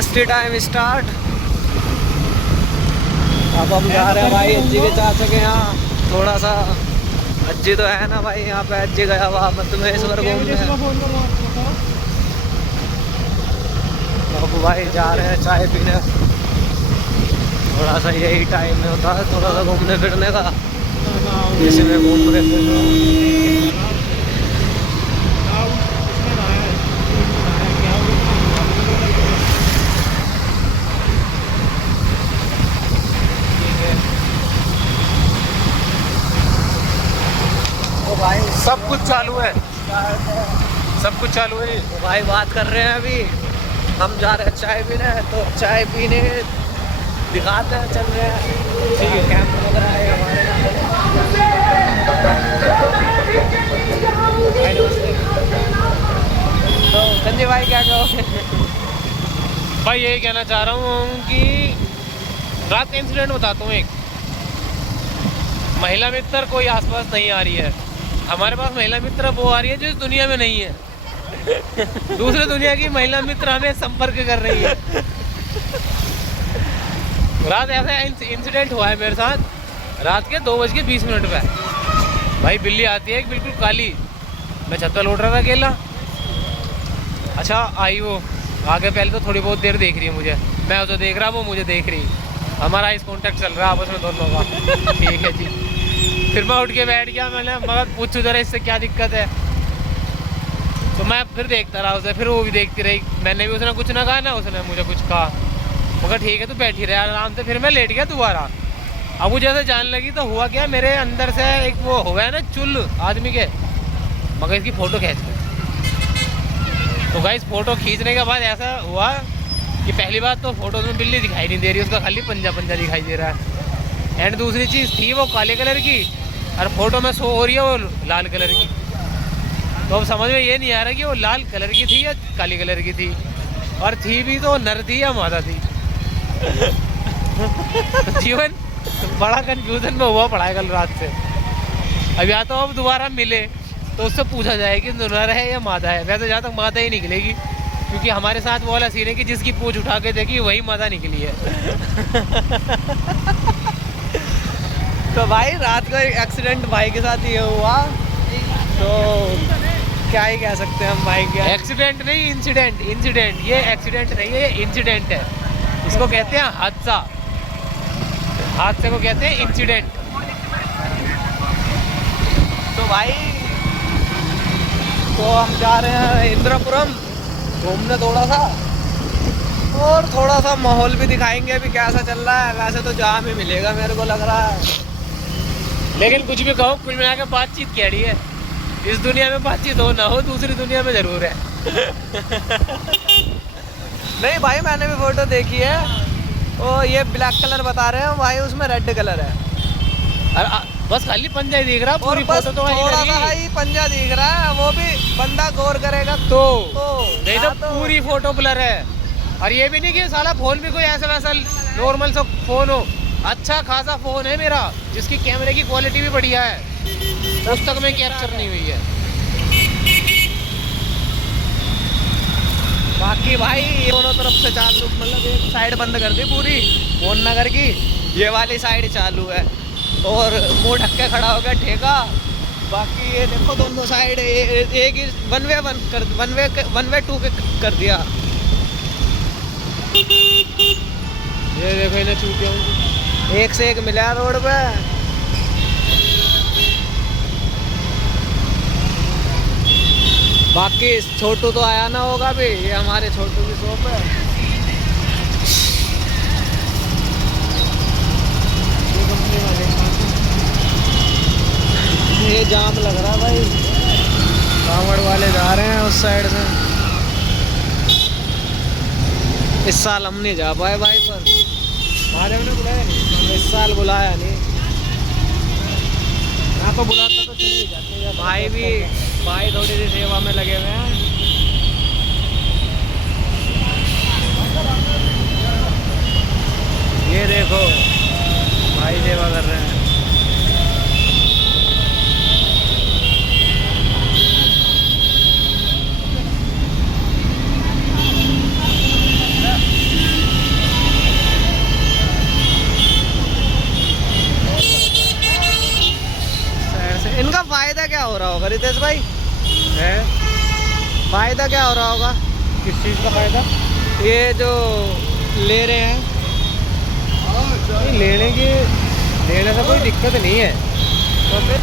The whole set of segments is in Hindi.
मस्ती टाइम स्टार्ट। अब हम जा रहे हैं भाई अज्जी के चाचा के यहाँ। थोड़ा सा अज्जी तो है ना भाई यहाँ पे, अज्जी गया हुआ मधुमेश्वर घूमने। अब भाई जा रहे हैं चाय पीने। थोड़ा सा यही टाइम में होता है थोड़ा सा घूमने फिरने का, इसी में घूम रहे थे। भाई सब कुछ चालू है, सब कुछ चालू है। तो भाई बात कर रहे हैं अभी, हम जा रहे हैं चाय पीने, तो चाय पीने दिखाते हैं, चल रहे हैं। ठीक है, कैंप वगैरह है हमारे तो संजय भाई क्या कहोगे? भाई यही कहना चाह रहा हूँ कि रात का इंसिडेंट बताता हूँ। एक महिला मित्र कोई आसपास नहीं आ रही है, हमारे पास महिला मित्र वो आ रही है जो इस दुनिया में नहीं है। दूसरे दुनिया की महिला मित्र हमें संपर्क कर रही है। रात ऐसा इंसिडेंट हुआ है मेरे साथ, रात के 2:20 पे भाई बिल्ली आती है एक बिल्कुल काली। मैं छत पर लौट रहा था अकेला, अच्छा आई वो आगे, पहले तो थोड़ी बहुत देर देख रही है मुझे, मैं उसे देख रहा, वो मुझे देख रही, हमारा इस कॉन्टेक्ट चल रहा है आपस में दोनों का। ठीक है जी। फिर मैं उठ के बैठ गया, मैंने मगर पूछूं जरा इससे क्या दिक्कत है। तो मैं फिर देखता रहा उसे, फिर वो भी देखती रही, मैंने भी उसने कुछ ना कहा ना उसने मुझे कुछ कहा, मगर ठीक है तू बैठी रहे आराम से। फिर मैं लेट गया दोबारा। अब वो जैसे जानने लगी तो हुआ क्या, मेरे अंदर से एक वो हो गया ना चुल आदमी के, मगर इसकी फ़ोटो खींच ली। तो गाइस फ़ोटो खींचने के बाद ऐसा हुआ कि पहली बात तो फ़ोटोज़ में बिल्ली दिखाई नहीं दे रही, उसका खाली पंजा पंजा दिखाई दे रहा है। एंड दूसरी चीज़ थी वो काले कलर की, और फोटो में शो हो रही है वो लाल कलर की। तो अब समझ में ये नहीं आ रहा कि वो लाल कलर की थी या काली कलर की थी, और थी भी तो नर थी या मादा थी। जीवन बड़ा कंफ्यूजन में हुआ पड़ा है कल रात से। अब या तो अब दोबारा मिले तो उससे पूछा जाए कि नर है या मादा है। वैसे जहाँ तक मादा ही निकलेगी, क्योंकि हमारे साथ वो वाला सीन है कि जिसकी पूंछ उठा के देखी वही मादा निकली है। तो भाई रात को एक्सीडेंट भाई के साथ ये हुआ, तो क्या ही कह सकते हैं हम भाई के। एक्सीडेंट नहीं इंसिडेंट, इंसिडेंट ये एक्सीडेंट नहीं है, ये इंसिडेंट है। इसको कहते हैं हादसा, हादसे को कहते हैं इंसिडेंट। तो भाई तो हम जा रहे हैं इंद्रपुरम घूमने थोड़ा सा, और थोड़ा सा माहौल भी दिखाएंगे अभी कैसा चल रहा है। वैसे तो जाम ही मिलेगा मेरे को लग रहा है, लेकिन कुछ भी कहो, कुल मिला के बातचीत कैडी है। इस दुनिया में बातचीत हो ना हो, दूसरी दुनिया में जरूर है। नहीं भाई मैंने भी फोटो देखी है, वो ये ब्लैक कलर बता रहे हैं भाई, उसमें रेड कलर है। और बस खाली पंजा ही दिख रहा, पूरी बस फोटो तो थोड़ा सा ही पंजा दिख रहा है, वो भी बंदा गौर करेगा तो नहीं तो पूरी फोटो ब्लर है। और ये भी नहीं कि साला फोन भी कोई ऐसा वैसा नॉर्मल सा फोन हो, अच्छा खासा फोन है मेरा, जिसकी कैमरे की क्वालिटी भी बढ़िया है, उस तक में कैप्चर नहीं हुई है। बाकी भाई दोनों तरफ से चालू, मतलब एक साइड बंद कर दी पूरी मोहन नगर की, ये वाली साइड चालू है, और मुँह ढक के खड़ा हो गया ठेका। बाकी ये देखो दोनों साइड एक ही वन वे टू के कर दिया। ये देखो इन्हें चूतियों एक से एक मिला रोड पे। बाकी छोटू तो आया ना होगा भी, ये हमारे छोटू की शॉप है। ये जाम लग रहा भाई, कांवड़ वाले जा रहे हैं उस साइड से। इस साल हम नहीं जा पाए भाई, पर महादेव ने बुलाया नहीं, इस साल बुलाया नहीं। यहाँ तो बुलाता तो चले जाते भाई भी, भाई थोड़ी सी सेवा में लगे हुए हैं। ये देखो भाई सेवा कर रहे हैं। रितेश भाई, है। फायदा क्या हो रहा होगा? किस चीज़ का फायदा? ये जो ले रहे हैं, नहीं, लेने से कोई दिक्कत नहीं है। तो फिर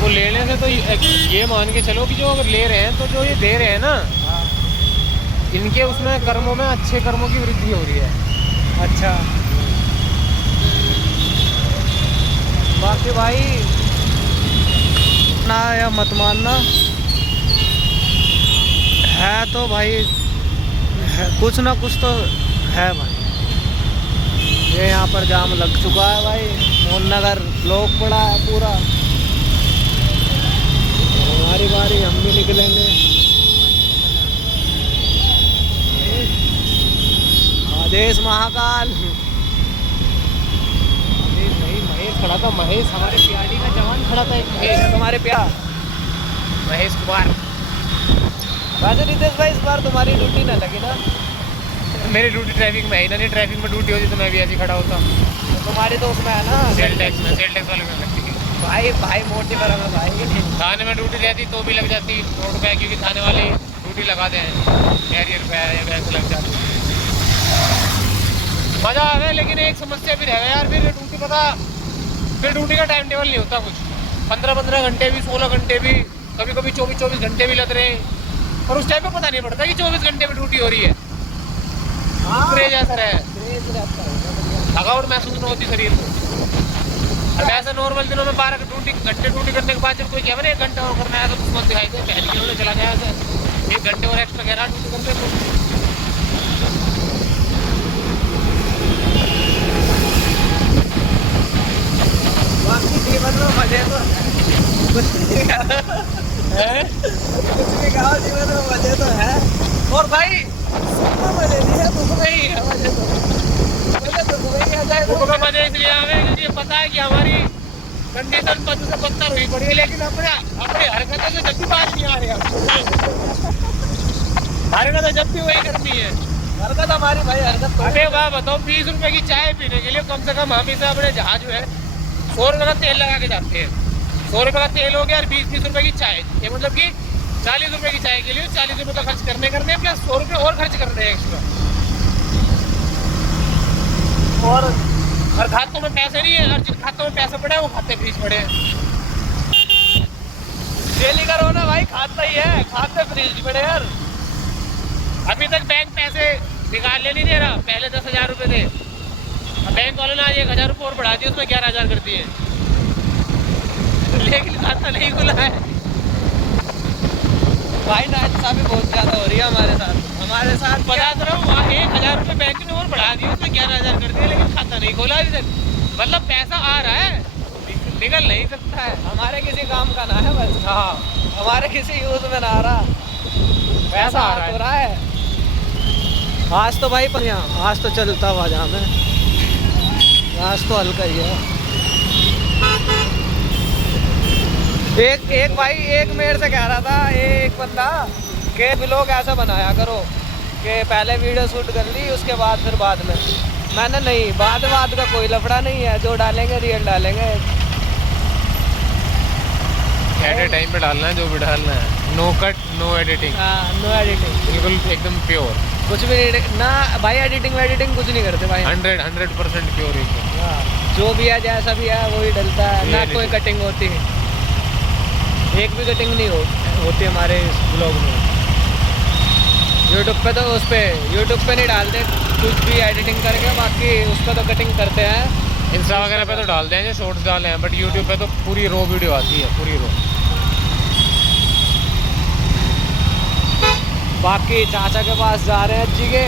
वो लेने से तो ये मान के चलो कि जो अगर ले रहे हैं तो जो ये दे रहे हैं ना, इनके उसमें कर्मों में अच्छे कर्मों की वृद्धि हो रही है। अच्छा, बाकी भाई ना या मत मानना है तो भाई है, कुछ ना कुछ तो है भाई। ये यहाँ पर जाम लग चुका है भाई, मोहन नगर ब्लॉक पड़ा है पूरा। हमारी बारी, हम भी निकलेंगे। आदेश महाकाल। महेश खड़ा था, महेश हमारे पीआरडी का जवान खड़ा था, एक महेश, तुम्हारे प्यार महेश कुमार। वैसे रितेश भाई, इस बार तुम्हारी ड्यूटी ना लगी ना? मेरी ड्यूटी ट्रैफिक में है ना, नहीं ट्रैफिक में ड्यूटी होती तो मैं भी ऐसे ही खड़ा होता। तो तुम्हारी तो उसमें है ना, सेल टैक्स वाले में लगती है भाई। भाई मोटी बरम है भाई। थाने में ड्यूटी रहती तो भी लग जाती 100 रुपये, क्योंकि थाने वाले ड्यूटी लगाते हैं, कैरियर पे या वैसे लग जाती। मज़ा आ रहा है, लेकिन एक समस्या भी रहेगा यार, फिर ड्यूटी फिर ड्यूटी का टाइम टेबल नहीं होता कुछ। 15-15 घंटे भी, 16 घंटे भी, कभी कभी 24-24 घंटे भी लग रहे हैं, और उस टाइम पे पता नहीं पड़ता कि 24 घंटे में ड्यूटी हो रही है। क्रेज ऐसा है, थकावट महसूस नहीं होती शरीर को। और वैसे नॉर्मल दिनों में 12 घंटे ड्यूटी करने के बाद जब कोई कहना 1 घंटा और करना है तो कुछ मत दिखाई दे, पहले किलोमीटर चला गया है 1 घंटे और एक्स्ट्रा कह रहा ड्यूटी करते हैं। बाकी जीवन में मजे तो कुछ नहीं कहा, जीवन में मजे तो है। और भाई सबको मजे नहीं है, दुख में ही है मजे तो। मजे दुख में ही आ जाए तो मजे इसलिए आ गए क्योंकि पता है कि हमारी कंडीशन बद से बदतर हुई पड़ी है, लेकिन अपने हरकतें से जब भी बात नहीं आ रही है। हरकतें जब भी वही करनी है। हरकत हमारी भाई, हरकत तो अरे वाह, बताओ 20 रुपए की चाय पीने के लिए कम से कम हम इसे अपने जहाज में 100 रुपये का तेल लगा के जाते हैं। 100 रुपये का तेल हो गया और 20-20 रुपए की चाय, ये मतलब कि 40 रुपए की चाय के लिए 40 रुपए का खर्च करने प्लस 100 रुपये और खर्च करते हैं एक्स्ट्रा। और खातों में पैसे नहीं है, हर जिन खातों में पैसे पड़े हैं वो खाते फ्रीज पड़े हैं। डेली करो ना भाई, खाता ही है, खाते फ्रीज पड़े यार। अभी तक बैंक पैसे निकालने नहीं दे रहा, पहले 10,000 रुपये थे, अब बैंक वालों ने आज 1,000 रुपये और बढ़ा दिए, उसमें 11,000 कर दिए, लेकिन खाता नहीं खुला है। भाई नाइंसाफी बहुत ज्यादा हो रही है हमारे साथ बता तो रहा हूँ, 1,000 रुपये बैंक ने और बढ़ा दिए, उसमें 11,000 कर दिए, लेकिन खाता नहीं खोला अभी तक। मतलब पैसा आ रहा है, निकल नहीं सकता है। हमारे किसी काम का ना है बस। हाँ, हमारे किसी यूज में ना आ रहा, पैसा आ रहा है। आज तो भाई बढ़िया, आज तो चलता हुआ जाम है, आज तो हल्का ही है। एक भाई, एक मेरे से कह रहा था एक बंदा कि ब्लॉग ऐसा बनाया करो कि पहले वीडियो शूट कर ली, उसके बाद फिर बाद में। मैंने नहीं, बाद का कोई लफड़ा नहीं है, जो डालेंगे रियल डालेंगे। एट ए टाइम पे डालना है जो भी डालना है, नो कट नो एडिटिंग। हाँ, नो एडिटिंग, बिल्कुल एकदम प्योर, कुछ भी नहीं ना भाई। एडिटिंग कुछ नहीं करते भाई, 100% प्योर एकदम। हाँ, जो भी है जैसा भी है वही डलता है, ना कोई कटिंग होती है, एक भी कटिंग नहीं होती हमारे इस ब्लॉग में। यूट्यूब पे तो यूट्यूब पे नहीं डालते कुछ भी एडिटिंग करके, बाकी उस पर तो कटिंग करते हैं। इंस्टा वगैरह पे तो डालते हैं, जो शॉर्ट्स डाले हैं, बट यूट्यूब पे तो पूरी रो वीडियो आती है, पूरी रो। बाकी चाचा के पास जा रहे हैं, अज्जी के।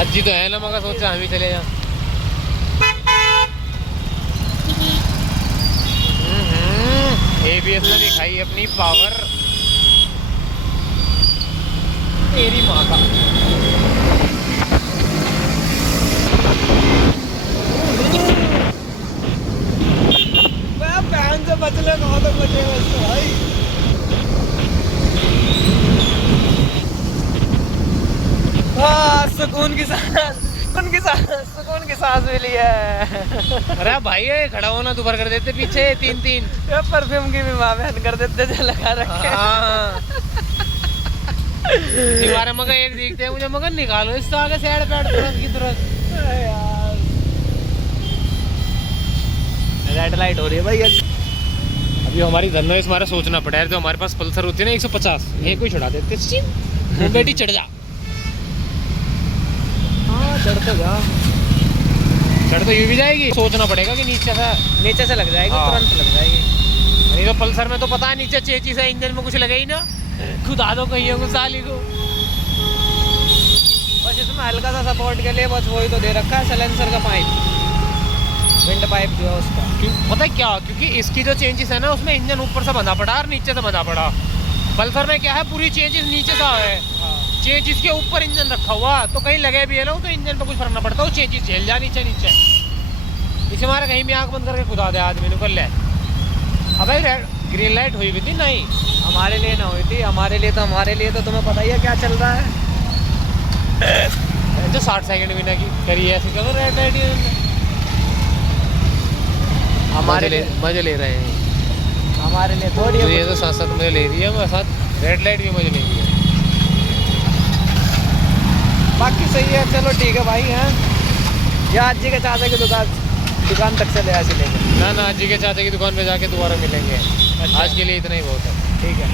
अज्जी तो है ना, मगर सोचा हम ही चले जाएं। ABS ने दिखाई अपनी पावर, तेरी माँ का। बहन से बच ले, कहाँ तक बचेगा इससे भाई। सुकून की सांस, सुकून की सांस मिली है। अरे भाई ये खड़ा होना दोबारा कर देते पीछे 3-3। ये परफ्यूम की भी बहन कर देते थे लगा रखे। हाँ दीवार मगर एक दिखते हैं मुझे, मगर निकालो इस तो आगे साइड पैड तुरंत की तुरंत। यार रेड लाइट हो रही है भाई। अभी हमारी धनो इस हमारा सोचना पड़ा है, तो हमारे पास पल्सर होती है ना 150, ये कोई छुड़ा देते वो बेटी चढ़ जा। हाँ चढ़ तो जा, चढ़ तो यूं भी जाएगी, सोचना पड़ेगा कि नीचे से लग जाएगी, हाँ। तुरंत लग जाएगी। नहीं तो पल्सर में तो पता है नीचे चेचिस है, इंजन में कुछ लगे ही ना, खुदा दो कहीं को साली को। बस इसमें हल्का सा सपोर्ट के लिए बस वही तो दे रखा है, सलेंसर का पाइप, विंड पाइप जो है उसका। पता है क्या, क्योंकि इसकी जो चेंजेस है ना उसमें इंजन ऊपर से बंधा पड़ा और नीचे से बंधा पड़ा। पल्सर में क्या है पूरी चेंजेस नीचे से है, चेंजेस के ऊपर इंजन रखा हुआ, तो कहीं लगे भी है ना तो इंजन पे कुछ फर्क ना पड़ता, वो चेंजेस झेल जा नीचे नीचे। इसे हमारे कहीं भी आंख बंद करके खुदा दे आदमी निकल ले। अब ग्रीन लाइट हुई भी थी नहीं, हमारे लिए ना हुई थी, हमारे लिए तो तुम्हें पता ही है क्या चल रहा है। जो 60 सेकंड भी ना की करिए ऐसे करो रेड लाइट, हमारे मजे ले रहे हैं। हमारे लिए थोड़ी तो ये तो साथ साथ मुझे ले रही है, मेरे साथ रेड लाइट भी मुझे ले रही है। बाकी सही है, चलो ठीक है भाई। हैं या आज जी के चाचा की दुकान तक से ले ऐसे लेंगे। ना ना जी के चाचा की दुकान पे जाके दोबारा मिलेंगे। अच्छा। आज के लिए इतना ही बहुत है। ठीक है।